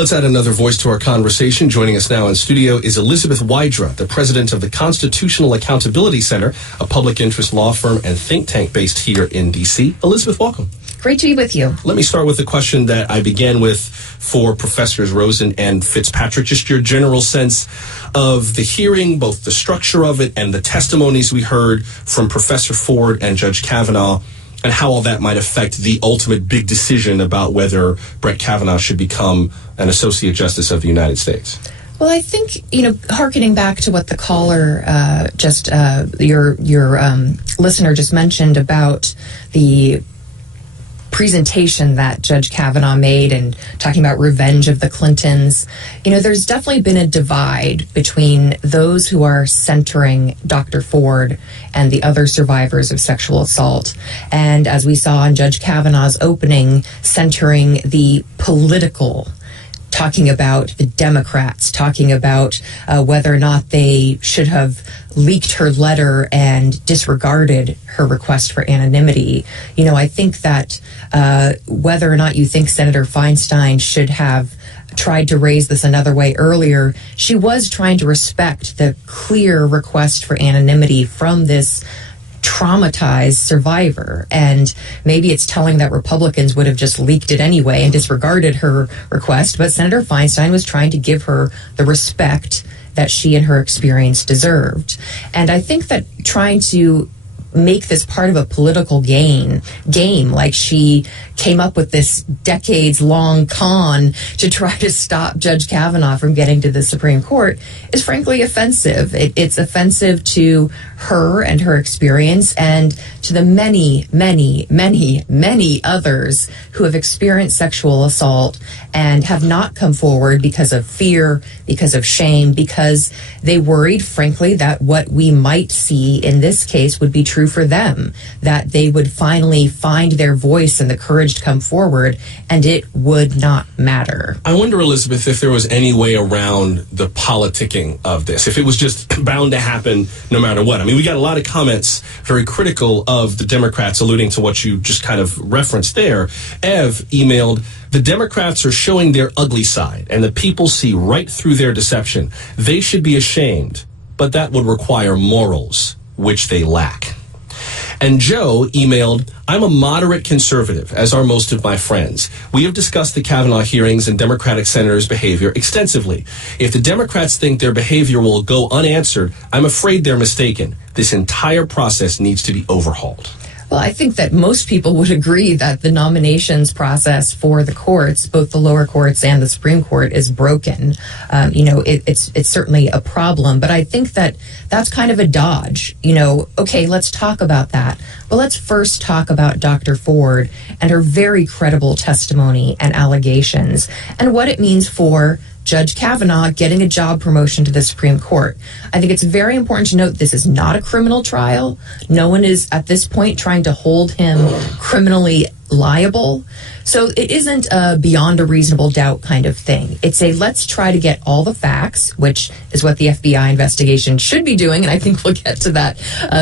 Let's add another voice to our conversation. Joining us now in studio is Elizabeth Wydra, the president of the Constitutional Accountability Center, a public interest law firm and think tank based here in D.C. Elizabeth, welcome. Great to be with you. Let me start with the question that I began with for Professors Rosen and Fitzpatrick. Just your general sense of the hearing, both the structure of it and the testimonies we heard from Professor Ford and Judge Kavanaugh, and how all that might affect the ultimate big decision about whether Brett Kavanaugh should become an Associate Justice of the United States. Well, I think, hearkening back to what the caller your listener just mentioned about the presentation that Judge Kavanaugh made and talking about revenge of the Clintons, there's definitely been a divide between those who are centering Dr. Ford and the other survivors of sexual assault. And as we saw in Judge Kavanaugh's opening, centering the political, talking about the Democrats, talking about whether or not they should have leaked her letter and disregarded her request for anonymity. I think that whether or not you think Senator Feinstein should have tried to raise this another way earlier, she was trying to respect the clear request for anonymity from this traumatized survivor. And maybe it's telling that Republicans would have just leaked it anyway and disregarded her request, but Senator Feinstein was trying to give her the respect that she and her experience deserved. And I think that trying to make this part of a political game, like she came up with this decades-long con to try to stop Judge Kavanaugh from getting to the Supreme Court, is frankly offensive. It's offensive to her and her experience, and to the many, many, many, many others who have experienced sexual assault and have not come forward because of fear, because of shame, because they worried, frankly, that what we might see in this case would be true for them, that they would finally find their voice and the courage to come forward, and it would not matter. I wonder, Elizabeth, if there was any way around the politicking of this, if it was just bound to happen no matter what. I mean, we got a lot of comments very critical of the Democrats, alluding to what you just kind of referenced there. Ev emailed, "The Democrats are showing their ugly side, and the people see right through their deception. They should be ashamed, but that would require morals, which they lack." And Joe emailed, "I'm a moderate conservative, as are most of my friends. We have discussed the Kavanaugh hearings and Democratic senators' behavior extensively. If the Democrats think their behavior will go unanswered, I'm afraid they're mistaken. This entire process needs to be overhauled." Well, I think that most people would agree that the nominations process for the courts, both the lower courts and the Supreme Court, is broken. It's certainly a problem, but I think that that's kind of a dodge. Okay, let's talk about that. But let's first talk about Dr. Ford and her very credible testimony and allegations and what it means for Judge Kavanaugh getting a job promotion to the Supreme Court. I think it's very important to note this is not a criminal trial. No one is at this point trying to hold him criminally liable. So it isn't a beyond a reasonable doubt kind of thing. It's a let's try to get all the facts, which is what the FBI investigation should be doing, and I think we'll get to that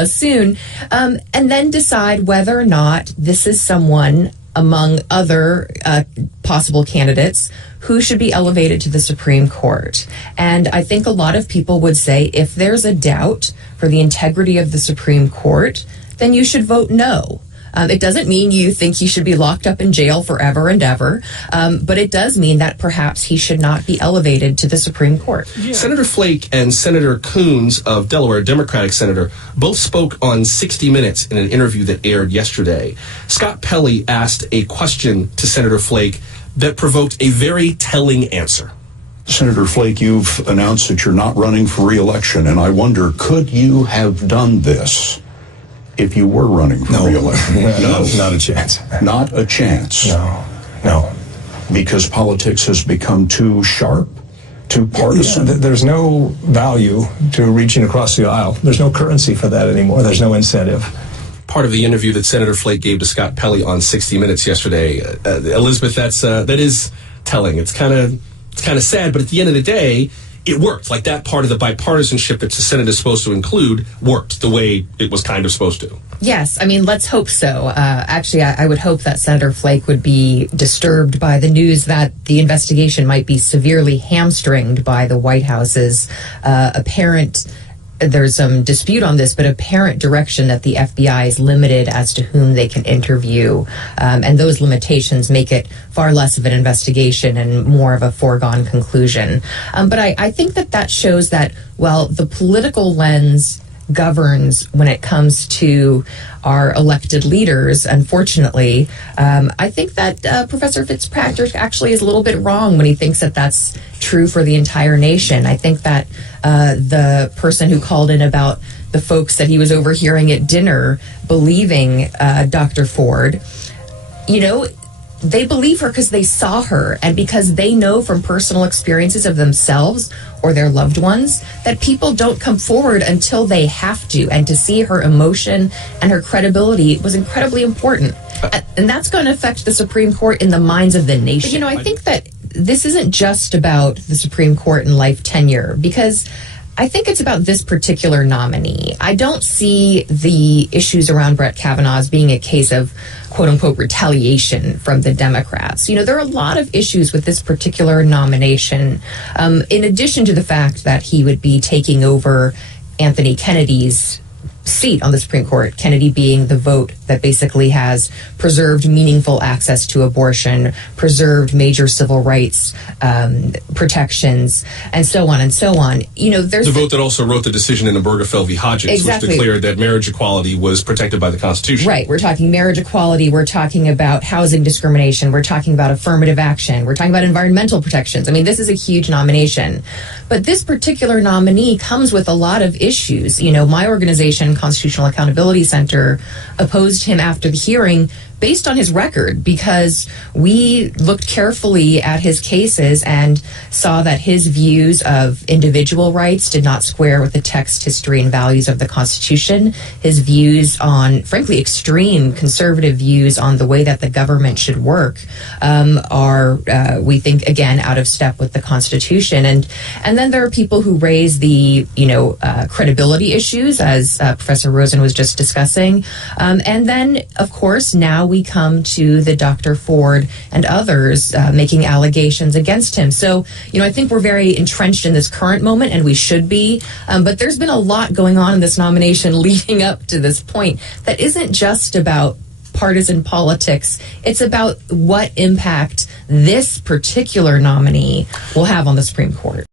soon, and then decide whether or not this is someone among other possible candidates who should be elevated to the Supreme Court. And I think a lot of people would say if there's a doubt for the integrity of the Supreme Court, then you should vote no. It doesn't mean you think he should be locked up in jail forever and ever, but it does mean that perhaps he should not be elevated to the Supreme Court. Yeah. Senator Flake and Senator Coons of Delaware, Democratic senator, both spoke on 60 Minutes in an interview that aired yesterday. Scott Pelley asked a question to Senator Flake that provoked a very telling answer. Senator Flake, you've announced that you're not running for re-election, and I wonder, could you have done this if you were running for re-election? No, not a chance. Not a chance? No. Because politics has become too sharp, too partisan? Yeah, there's no value to reaching across the aisle. There's no currency for that anymore. There's no incentive. Part of the interview that Senator Flake gave to Scott Pelley on 60 Minutes yesterday, Elizabeth, that is telling. It's kind of sad, but at the end of the day, it worked. Like, that part of the bipartisanship that the Senate is supposed to include worked the way it was kind of supposed to. Yes, I mean, let's hope so. Actually, I would hope that Senator Flake would be disturbed by the news that the investigation might be severely hamstringed by the White House's there's some dispute on this, but apparent direction that the FBI is limited as to whom they can interview. And those limitations make it far less of an investigation and more of a foregone conclusion. But I think that shows that, well, the political lens governs when it comes to our elected leaders, unfortunately. I think that Professor Fitzpatrick actually is a little bit wrong when he thinks that that's true for the entire nation. I think that the person who called in about the folks that he was overhearing at dinner believing Dr. Ford, they believe her because they saw her and because they know from personal experiences of themselves or their loved ones that people don't come forward until they have to. And to see her emotion and her credibility was incredibly important. And that's going to affect the Supreme Court in the minds of the nation. But, I think that this isn't just about the Supreme Court and life tenure, because I think it's about this particular nominee. I don't see the issues around Brett Kavanaugh as being a case of quote-unquote retaliation from the Democrats. There are a lot of issues with this particular nomination, in addition to the fact that he would be taking over Anthony Kennedy's seat on the Supreme Court, Kennedy being the vote that basically has preserved meaningful access to abortion, preserved major civil rights protections, and so on and so on. There's the vote that also wrote the decision in Obergefell v. Hodges, exactly, which declared that marriage equality was protected by the Constitution. Right. We're talking marriage equality. We're talking about housing discrimination. We're talking about affirmative action. We're talking about environmental protections. I mean, this is a huge nomination. But this particular nominee comes with a lot of issues. My organization, Constitutional Accountability Center, opposed him after the hearing based on his record, because we looked carefully at his cases and saw that his views of individual rights did not square with the text, history, and values of the Constitution. His views on, frankly, extreme conservative views on the way that the government should work are, we think, again, out of step with the Constitution. And then there are people who raise the, credibility issues, as Professor Rosen was just discussing. And then, of course, now we come to the Dr. Ford and others making allegations against him. So, I think we're very entrenched in this current moment, and we should be. But there's been a lot going on in this nomination leading up to this point that isn't just about partisan politics. It's about what impact this particular nominee will have on the Supreme Court.